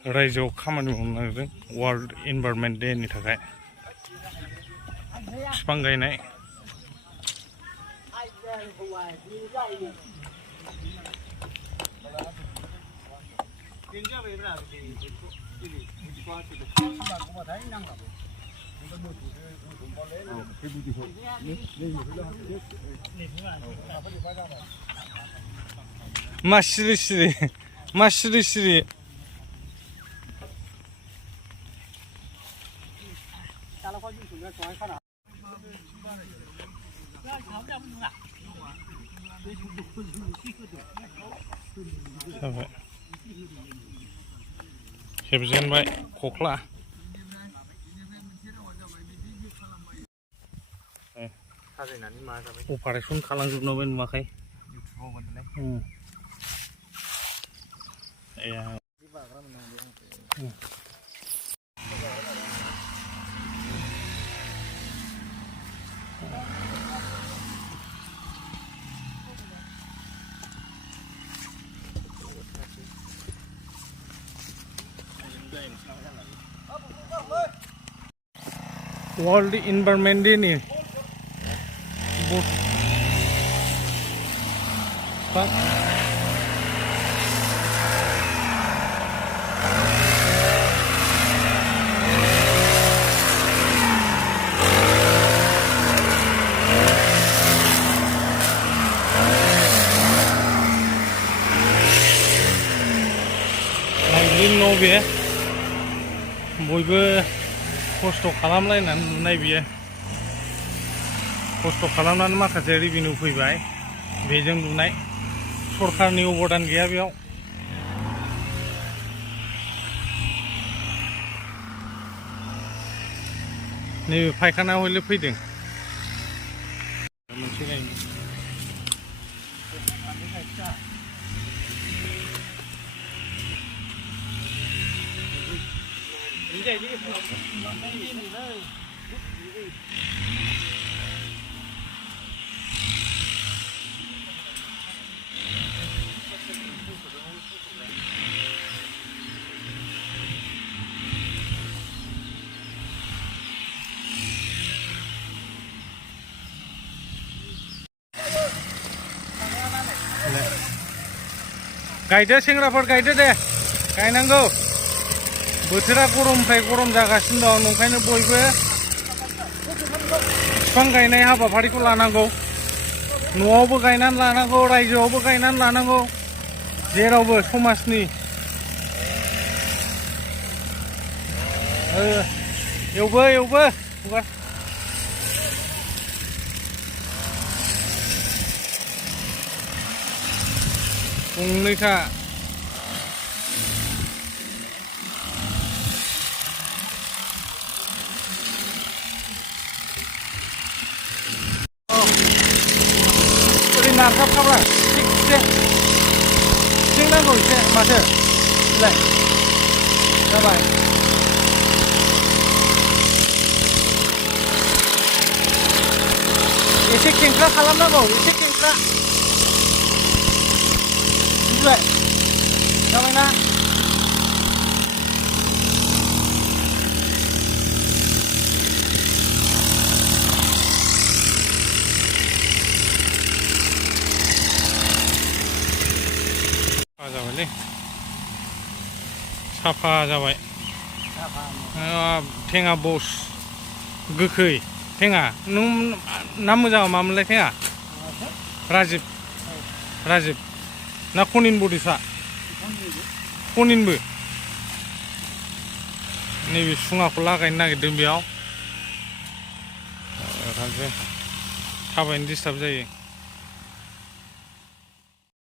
रायजोआव खामानि मावनो नागिरदों वर्ल्ड इनभाइरनमेन्ट डे नि थाखाय बिफां गायनाय मा सिरि सिरि मा सिरि सिरि हेबजेनबाय खख्ला अपारेसन खालामजोबनांबाय नुवाखै वर्ल्ड इनभाइरनमेंट डे नि न' बे बयबो खस्थ' खालामलायनानै लुनाय बियो खस्थ' खालामनानै माखासे रेभिनिउ फैबाय बेजों लुनाय सरकारनि अबदान गैया बेयाव नैबे फायखाना हले फैदों मोनसे गायनो गायदो सेंग्राफोर गायदो दे गायनांगौ बोथोरा गरमनिफ्राय गरम जागासिनो दं ओंखायनो बयबो बिफां गायनाय हाबाफारिखौ लानांगौ न'आवबो गायनानै लानांगौ रायजोआवबो गायनानै लानांगौ जेरावबो समाजनि एवबो गंनैखा ओरै नारजाबखाब्रा थिगसे नांगौ एसे माथो बिलाय जाबाय एसे खेंख्रा खालामनांगौ एसे खेंख्रा बुजिबाय जाबायना जाबायलै साफा जाबाय थेङा बस गोखै थेङा नों नाम मोजां मामोनलाय थेङा राजिब ना खनिन बडिसा खनिनबो नैबे सुङाखौ लागायनो नागिरदों बेयाव थाबायनो डिस्टार्ब जायो